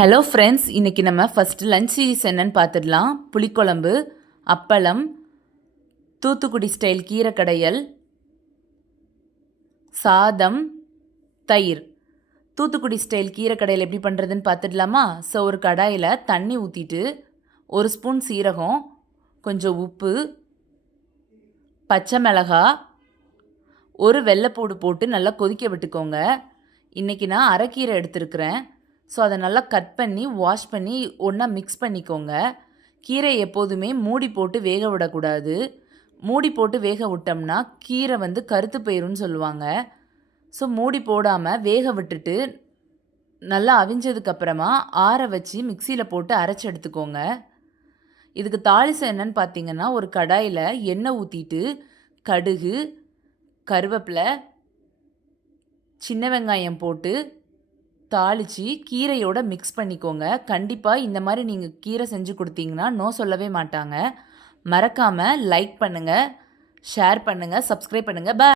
Hello friends, இன்றைக்கி நம்ம first lunch series என்னன்னு பார்த்துடலாம். புளிக்குழம்பு, அப்பளம், தூத்துக்குடி ஸ்டைல் கீரை கடையல், சாதம், தயிர். தூத்துக்குடி ஸ்டைல் கீரை கடையல் எப்படி பண்ணுறதுன்னு பார்த்துடலாமா? ஸோ ஒரு கடாயில் தண்ணி ஊற்றிட்டு 1 ஸ்பூன் சீரகம், கொஞ்சம் உப்பு, பச்சை மிளகா, ஒரு வெள்ளைப்பூடு போட்டு நல்லா கொதிக்க விட்டுக்கோங்க. இன்றைக்கி நான் அரைக்கீரை எடுத்துருக்கிறேன். ஸோ அதை நல்லா கட் பண்ணி வாஷ் பண்ணி ஒன்றா மிக்ஸ் பண்ணிக்கோங்க. கீரை எப்போதுமே மூடி போட்டு வேக விடக்கூடாது. மூடி போட்டு வேக விட்டோம்னா கீரை கருத்து போயிரும்னு சொல்லுவாங்க. ஸோ மூடி போடாமல் வேக விட்டுட்டு நல்லா அவிஞ்சதுக்கப்புறமா ஆற வச்சு மிக்சியில் போட்டு அரைச்சி எடுத்துக்கோங்க. இதுக்கு தாளிசம் என்னன்னு பார்த்தீங்கன்னா, ஒரு கடாயில் எண்ணெய் ஊற்றிட்டு கடுகு, கருவேப்பிலை, சின்ன வெங்காயம் போட்டு தாளித்து கீரையோட மிக்ஸ் பண்ணிக்கோங்க. கண்டிப்பாக இந்த மாதிரி நீங்கள் கீரை செஞ்சு கொடுத்தீங்கன்னா நோ சொல்லவே மாட்டாங்க. மறக்காமல் லைக் பண்ணுங்கள், ஷேர் பண்ணுங்கள், சப்ஸ்கிரைப் பண்ணுங்கள். பாய்.